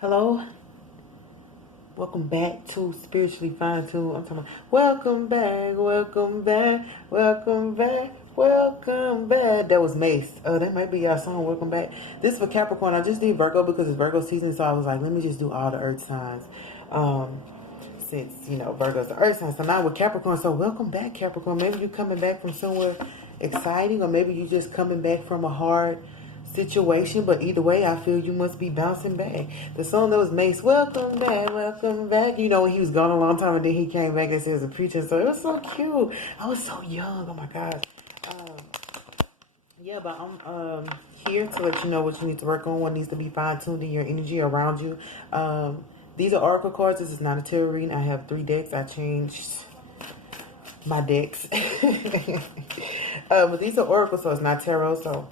Hello, welcome back to Spiritually Fine Tuned. I'm talking about welcome back, welcome back, welcome back, welcome back. That was Mace. That might be y'all song, welcome back. This is for Capricorn. I just did Virgo because it's Virgo season, so I was like, let me just do all the earth signs. Since, Virgo's the earth sign. So now with Capricorn, so welcome back, Capricorn. Maybe you're coming back from somewhere exciting, or maybe you're just coming back from a hard situation, but either way, I feel you must be bouncing back. The song that was Mace, welcome back, welcome back. You know, when he was gone a long time and then he came back and says a preacher, so it was so cute. I was so young, oh my gosh. Yeah, but I'm here to let you know what you need to work on, what needs to be fine-tuned in your energy around you. These are oracle cards. This is not a tarot reading. I have 3 decks. I changed my decks. But these are oracle, so it's not tarot, so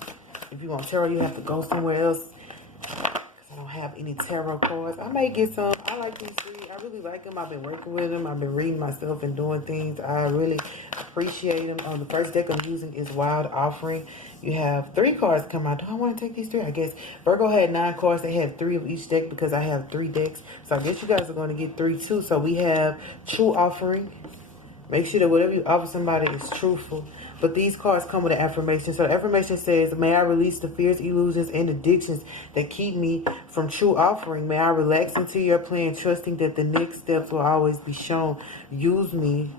if you want tarot, you have to go somewhere else. Because I don't have any tarot cards. I may get some. I like these 3. I really like them. I've been working with them. I've been reading myself and doing things. I really appreciate them. The first deck I'm using is Wild Offering. You have 3 cards come out. Do I want to take these 3? I guess Virgo had 9 cards. They had 3 of each deck because I have 3 decks. So I guess you guys are going to get 3 too. So we have True Offering. Make sure that whatever you offer somebody is truthful. But these cards come with an affirmation. So the affirmation says, may I release the fears, illusions, and addictions that keep me from true offering. May I relax into your plan, trusting that the next steps will always be shown. Use me,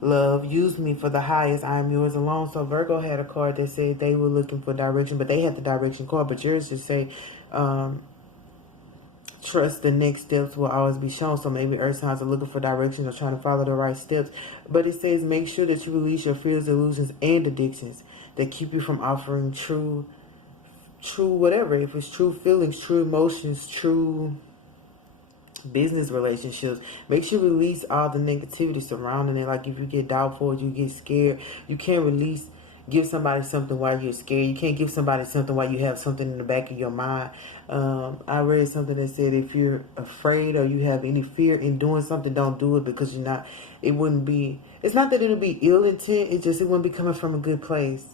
love. Use me for the highest. I am yours alone. So Virgo had a card that said they were looking for direction, but they had the direction card. But yours just say, trust the next steps will always be shown. So maybe earth signs are looking for direction or trying to follow the right steps. But it says make sure that you release your fears, illusions, and addictions that keep you from offering true whatever. If it's true feelings, true emotions, true business relationships, make sure you release all the negativity surrounding it. Like if you get doubtful, you get scared, you can't give somebody something while you're scared. You can't give somebody something while you have something in the back of your mind. I read something that said if you're afraid or you have any fear in doing something, don't do it, because it's not that it'll be ill intent, it wouldn't be coming from a good place.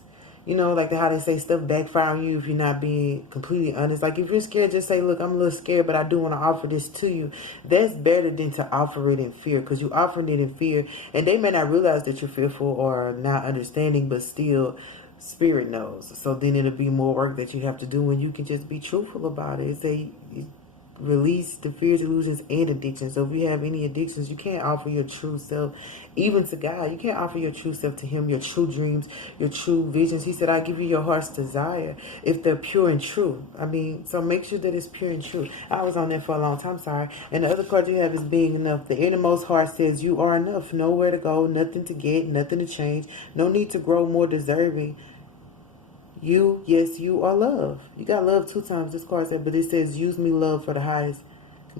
You know, like how they say stuff backfire on you if you're not being completely honest. Like if you're scared, just say, look, I'm a little scared, but I do want to offer this to you. That's better than to offer it in fear, because you offering it in fear and they may not realize that you're fearful or not understanding, but still spirit knows. So then it'll be more work that you have to do when you can just be truthful about it. Say release the fears, illusions, and addictions. So if you have any addictions, you can't offer your true self, even to God. You can't offer your true self to Him, your true dreams, your true visions. He said, I give you your heart's desire if they're pure and true. So make sure that it's pure and true. I was on there for a long time, sorry. And the other card you have is being enough. The innermost heart says you are enough. Nowhere to go, nothing to get, nothing to change. No need to grow more deserving. You are love. You got love 2 times, this card said, but it says use me, love, for the highest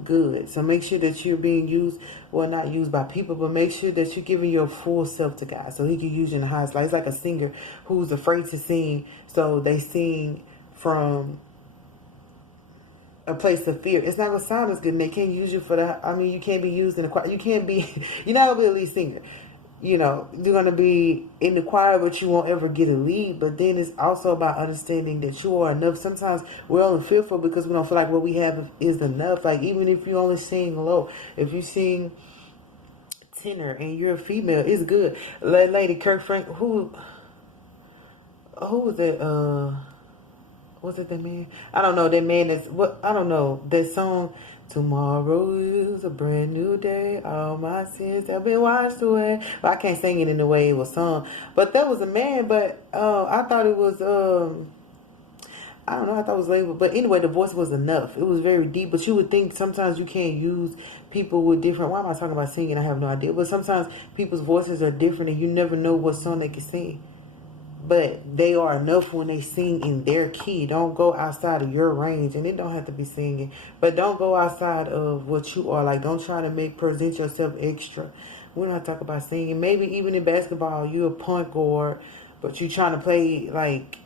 good. So make sure that you're being used, well, not used by people, but make sure that you're giving your full self to God so He can use you in the highest light. It's like a singer who's afraid to sing, so they sing from a place of fear. It's not going to sound as good, and they can't use you you can't be used in the choir. You're not going to be a lead singer. You know, you're going to be in the choir, but you won't ever get a lead. But then it's also about understanding that you are enough. Sometimes we're only fearful because we don't feel like what we have is enough. Like even if you only sing low, if you sing tenor and you're a female, it's good. Lady Kirk Frank, who was it? Was it that man? I don't know. That man is what? I don't know. That song. Tomorrow is a brand new day. All my sins have been washed away. But I can't sing it in the way it was sung. But that was a man. But I thought it was. I don't know. I thought it was labeled. But anyway, the voice was enough. It was very deep. But you would think sometimes you can't use people with different. Why am I talking about singing? I have no idea. But sometimes people's voices are different, and you never know what song they can sing. But they are enough when they sing in their key. Don't go outside of your range. And it don't have to be singing. But don't go outside of what you are. Like, don't try to present yourself extra. We're not talking about singing. Maybe even in basketball, you're a point guard, but you're trying to play, like,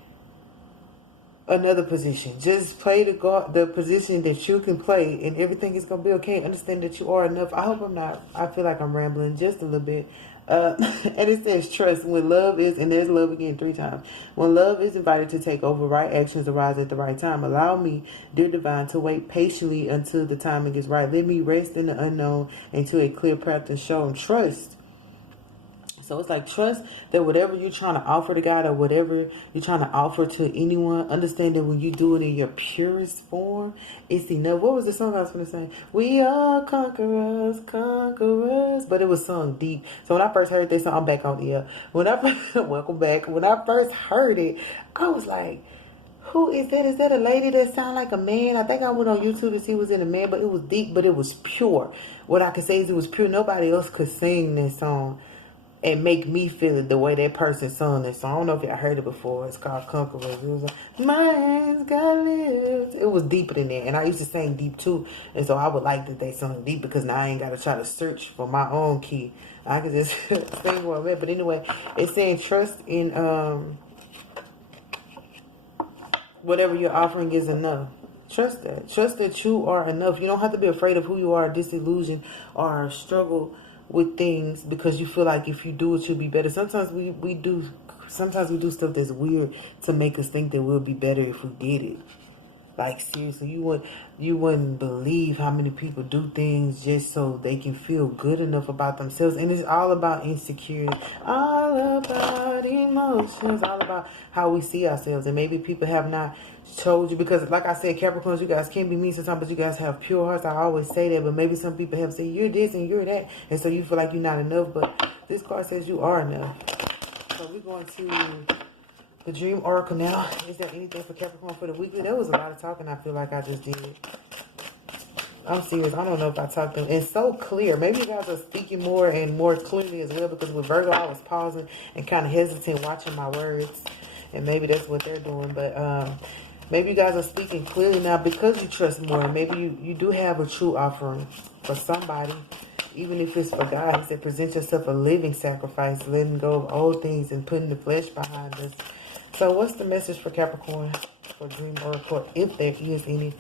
another position. Just play the position that you can play, and everything is going to be okay. Understand that you are enough. I feel like I'm rambling just a little bit. And it says trust. When love is, and there's love again 3 times. When love is invited to take over, right actions arise at the right time. Allow me, dear divine, to wait patiently until the timing is right. Let me rest in the unknown until a clear path is shown. Trust. So it's like trust that whatever you're trying to offer to God or whatever you're trying to offer to anyone, understand that when you do it in your purest form, it's enough. What was the song I was going to say? We are conquerors, conquerors. But it was sung deep. So when I first heard this song, I'm back on the air. Welcome back. When I first heard it, I was like, who is that? Is that a lady that sound like a man? I think I went on YouTube to see who was in a man, but it was deep, but it was pure. What I could say is it was pure. Nobody else could sing this song and make me feel it the way that person sung this song. I don't know if y'all heard it before. It's called Conquerors. It was like, my hands got lips. It was deeper than that. And I used to sing deep too. And so I would like that they sung deep because now I ain't got to try to search for my own key. I can just sing where I'm at. But anyway, it's saying trust in whatever you're offering is enough. Trust that. Trust that you are enough. You don't have to be afraid of who you are, disillusioned, or struggle with things because you feel like if you do it, you'll be better. Sometimes we do stuff that's weird to make us think that we'll be better if we did it. Like seriously, you wouldn't believe how many people do things just so they can feel good enough about themselves. And it's all about insecurity, all about emotions, all about how we see ourselves. And maybe people have not told you, because like I said, Capricorns, you guys can be mean sometimes, but you guys have pure hearts. I always say that, but maybe some people have said you're this and you're that, and so you feel like you're not enough. But this card says you are enough. So we're going to the Dream Oracle now. Is there anything for Capricorn for the weekly? There was a lot of talking I feel like I just did. I'm serious. I don't know if I talked to them. It's so clear. Maybe you guys are speaking more and more clearly as well, because with Virgo, I was pausing and kind of hesitant watching my words. And maybe that's what they're doing. But maybe you guys are speaking clearly now because you trust more. And maybe you do have a true offering for somebody. Even if it's for God. He said, present yourself a living sacrifice, letting go of old things and putting the flesh behind us. So what's the message for Capricorn for Dream Oracle, if there is any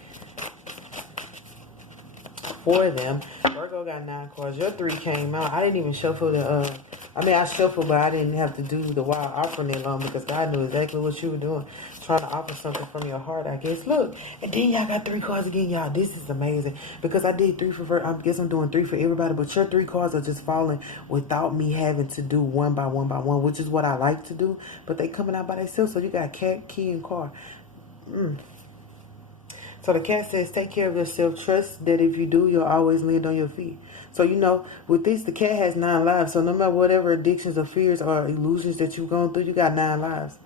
for them? Virgo got 9 cards. Your 3 came out. I didn't even shuffle the I shuffled, but I didn't have to do the wild offering that long because God knew exactly what you were doing. Trying to offer something from your heart, I guess. Look, and then y'all got 3 cards again, y'all. This is amazing because I did 3 for I guess I'm doing 3 for everybody, but your 3 cards are just falling without me having to do one by one by one, which is what I like to do. But they coming out by themselves. So you got cat, key, and car. So the cat says, take care of yourself. Trust that if you do, you'll always land on your feet. So, you know, with this, the cat has 9 lives. So no matter whatever addictions or fears or illusions that you've gone through, you got 9 lives.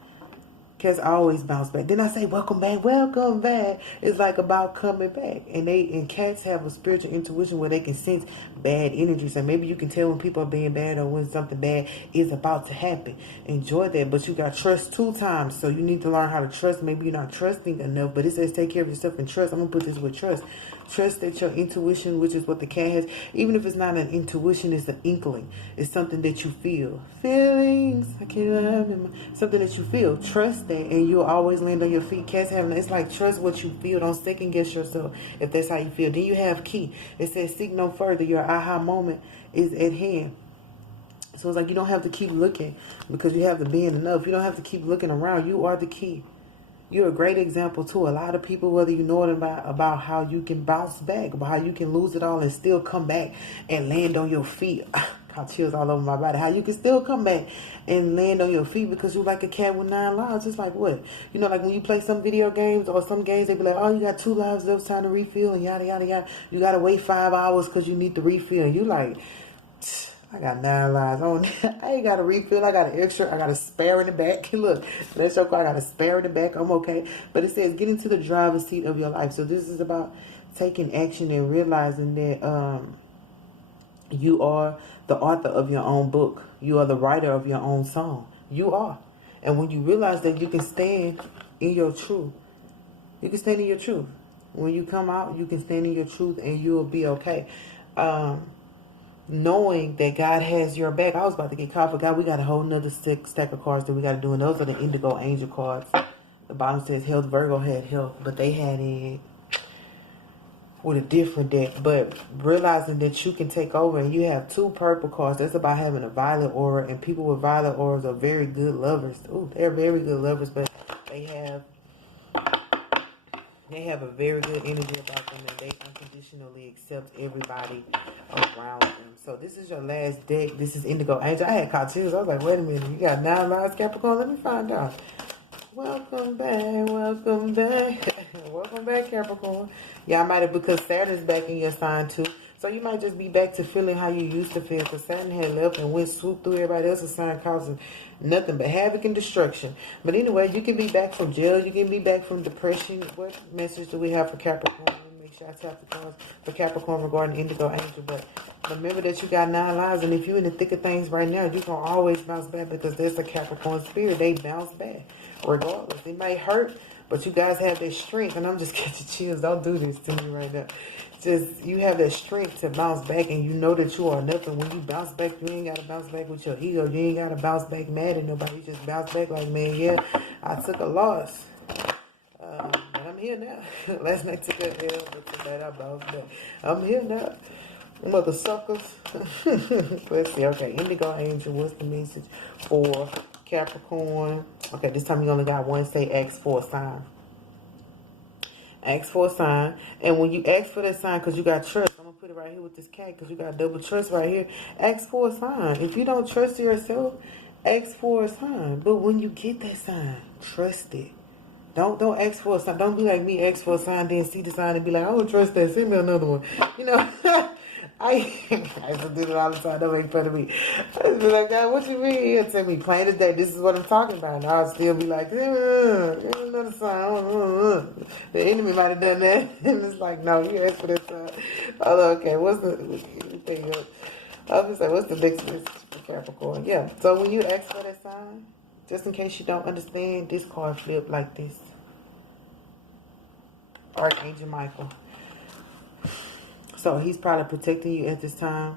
Cats always bounce back. Then I say, welcome back, welcome back. It's like about coming back. And cats have a spiritual intuition where they can sense bad energies. And maybe you can tell when people are being bad or when something bad is about to happen. Enjoy that. But you got trust 2 times. So you need to learn how to trust. Maybe you're not trusting enough. But it says take care of yourself and trust. I'm going to put this with trust. Trust that your intuition, which is what the cat has, even if it's not an intuition, it's an inkling. It's something that you feel. Feelings. I can't remember. Something that you feel. Trust that and you'll always land on your feet. Cats have, it's like trust what you feel. Don't second guess yourself if that's how you feel. Then you have key. It says seek no further. Your aha moment is at hand. So it's like you don't have to keep looking because you have the being enough. You don't have to keep looking around. You are the key. You're a great example to a lot of people, whether you know it about how you can bounce back, about how you can lose it all and still come back and land on your feet. Got chills all over my body. How you can still come back and land on your feet because you're like a cat with 9 lives. It's like what? You know, like when you play some video games or some games, they be like, oh, you got 2 lives left, time to refill and yada, yada, yada. You got to wait 5 hours because you need to refill. And you like, I got 9 lives on. I ain't got a refill. I got an extra. I got a spare in the back. Look, that's your car. I got a spare in the back. I'm okay. But it says get into the driver's seat of your life. So this is about taking action and realizing that you are the author of your own book. You are the writer of your own song. You are. And when you realize that you can stand in your truth, you can stand in your truth. When you come out, you can stand in your truth and you'll be okay. Knowing that God has your back. I was about to get caught for God. We got a whole nother stack of cards that we got to do. And those are the indigo angel cards. The bottom says health. Virgo had health. But they had it. with a different deck, but realizing that you can take over, and you have 2 purple cards. That's about having a violet aura, and people with violet auras are very good lovers. Ooh, they're very good lovers, but they have a very good energy about them, and they unconditionally accept everybody around them. So this is your last deck. This is Indigo Angel. I had caught chills. I was like, wait a minute, you got 9 lives, Capricorn? Let me find out. Welcome back, welcome back. Welcome back, Capricorn. Yeah, I might have, because Saturn's back in your sign too. So you might just be back to feeling how you used to feel, because Saturn had left and went swoop through everybody else's sign, causing nothing but havoc and destruction. But anyway, you can be back from jail. You can be back from depression. What message do we have for Capricorn? Make sure I tap the cards for Capricorn regarding Indigo Angel. But remember that you got 9 lives, and if you're in the thick of things right now, you're going to always bounce back, because there's a Capricorn spirit. They bounce back regardless. It may hurt, but you guys have that strength, and I'm just catching chills. Don't do this to me right now. Just, you have that strength to bounce back, and you know that you are nothing. When you bounce back, you ain't got to bounce back with your ego. You ain't got to bounce back mad at nobody. You just bounce back like, man, yeah, I took a loss. But I'm here now. Last night took a L, but tonight I bounced back. I'm here now. Mother suckers. Let's see. Okay, Indigo Angel, what's the message for Capricorn? Okay, this time you only got one. Say ask for a sign. Ask for a sign. And when you ask for that sign, because you got trust, I'm going to put it right here with this cat, because you got double trust right here. Ask for a sign. If you don't trust yourself, ask for a sign. But when you get that sign, trust it. Don't ask for a sign. Don't be like me, ask for a sign, then see the sign and be like, I don't trust that. Send me another one. You know, I used to do it all the time. Don't make fun of me. I used to be like, God, what you mean? He'll tell me plain as day, this is what I'm talking about. And I'll still be like, here's another sign. The enemy might have done that. And it's like, no, you asked for that sign. Oh, okay, what's the thing? I was say, what's the next message for Capricorn? Yeah, so when you ask for that sign, just in case you don't understand, this card flipped like this. Archangel Michael. So he's probably protecting you at this time.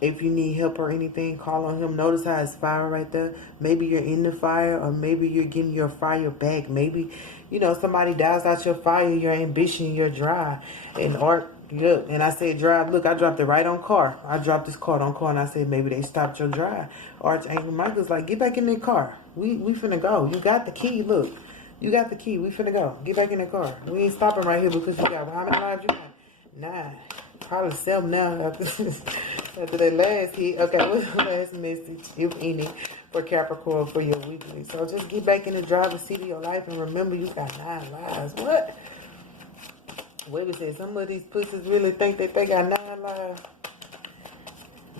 If you need help or anything, call on him. Notice how it's fire right there. Maybe you're in the fire, or maybe you're getting your fire back. Maybe, you know, somebody dies out your fire, your ambition, your drive. And look, and I said drive. Look, I dropped it right on car. I dropped this card on car, and I said maybe they stopped your drive. Archangel Michael's like, get back in the car. We finna go. You got the key. Look, you got the key. We finna go. Get back in the car. We ain't stopping right here, because you got, how many lives you got? 9. Probably 7 now after that last hit. Okay, what's the last message, if any, for Capricorn for your weekly? So just get back in the driver's seat of your life, and remember you got 9 lives. What? Wait a second. Some of these pussies really think that they got 9 lives.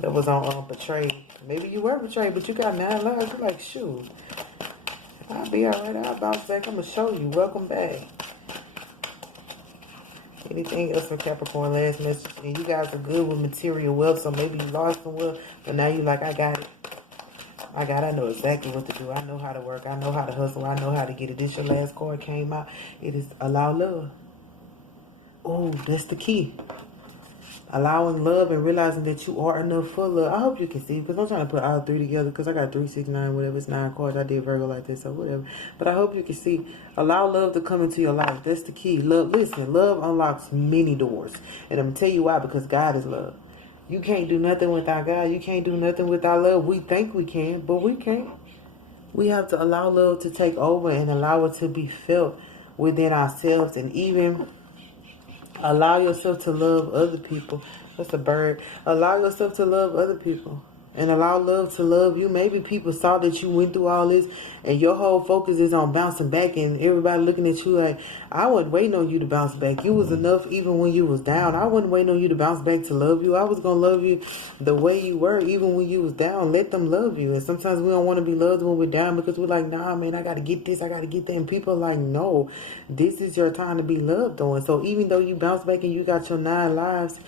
That was on Betrayed. Maybe you were betrayed, but you got 9 lives. You're like, shoot, I'll be alright. I'll bounce back. I'm going to show you. Welcome back. Anything else for Capricorn? Last message. And you guys are good with material wealth, so maybe you lost some wealth, but now you like, I got it. I know exactly what to do. I know how to work. I know how to hustle. I know how to get it. This your last card came out. It is allow love. Oh, that's the key. Allowing love and realizing that you are enough for love. I hope you can see, because I'm trying to put all 3 together, because I got 3, 6, 9, whatever. It's 9 cards. I did Virgo like this, so whatever. But I hope you can see. Allow love to come into your life. That's the key. Love. Listen, love unlocks many doors. And I'm going to tell you why, because God is love. You can't do nothing without God. You can't do nothing without love. We think we can, but we can't. We have to allow love to take over and allow it to be felt within ourselves, and even allow yourself to love other people. That's a bird. Allow yourself to love other people. And allow love to love you. Maybe people saw that you went through all this, and your whole focus is on bouncing back, and everybody looking at you like, I wasn't waiting on you to bounce back. You was enough even when you was down. I wasn't waiting on you to bounce back to love you. I was going to love you the way you were even when you was down. Let them love you. And sometimes we don't want to be loved when we're down, because we're like, nah, man, I got to get this. I got to get that. And people are like, no, this is your time to be loved on. So even though you bounce back and you got your 9 lives,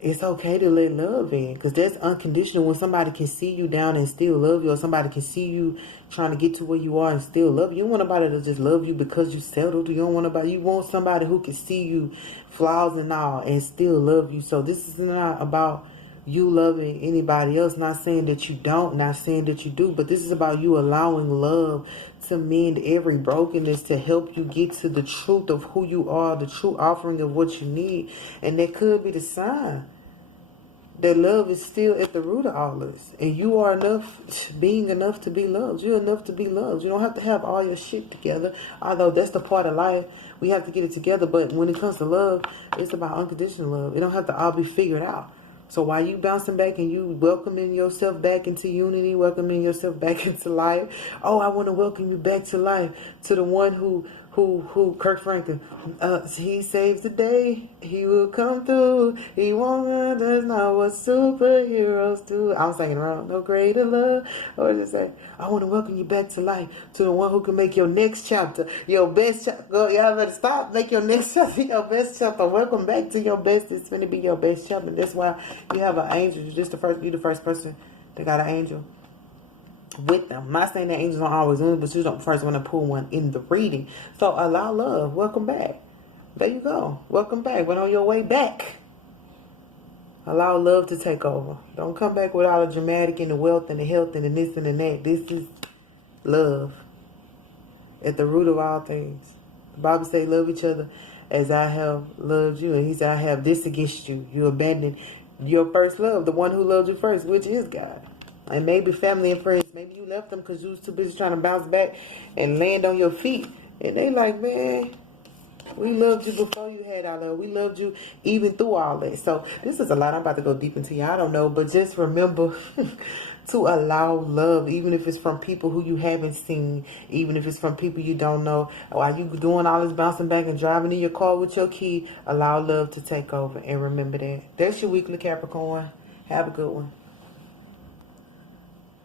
it's okay to let love in, because that's unconditional. When somebody can see you down and still love you, or somebody can see you trying to get to where you are and still love you. You don't want nobody to just love you because you settled. You don't want nobody. You want somebody who can see you flaws and all and still love you. So this is not about you loving anybody else. Not saying that you don't, not saying that you do, but this is about you allowing love to mend every brokenness, to help you get to the truth of who you are, the true offering of what you need. And that could be the sign that love is still at the root of all this. And you are enough, being enough to be loved. You're enough to be loved. You don't have to have all your shit together. Although that's the part of life. We have to get it together. But when it comes to love, it's about unconditional love. It don't have to all be figured out. So while you bouncing back and you welcoming yourself back into unity, welcoming yourself back into life. Oh, I want to welcome you back to life. To the one who Kirk Franklin, he saves the day, he will come through, he won't run, that's not what superheroes do. I was thinking wrong, no greater love, or just say, I want to welcome you back to life, to the one who can make your next chapter, your best chapter. Y'all better stop, make your next chapter your best chapter. Welcome back to your best, it's going to be your best chapter. That's why you have an angel. You're the first person that got an angel with them. I'm not saying that angels don't always win, but you're the first one to pull one in the reading. So allow love. Welcome back. There you go. Welcome back. But on your way back, allow love to take over. Don't come back with all the dramatic and the wealth and the health and the this and the that. This is love at the root of all things. The Bible says, love each other as I have loved you. And he said, I have this against you. You abandoned your first love, the one who loved you first, which is God. And maybe family and friends, maybe you left them because you was too busy trying to bounce back and land on your feet. And they like, man, we loved you before you had our love. We loved you even through all that. So this is a lot. I'm about to go deep into you. I don't know. But just remember to allow love, even if it's from people who you haven't seen, even if it's from people you don't know. While you doing all this bouncing back and driving in your car with your key, allow love to take over. And remember that. That's your weekly Capricorn. Have a good one.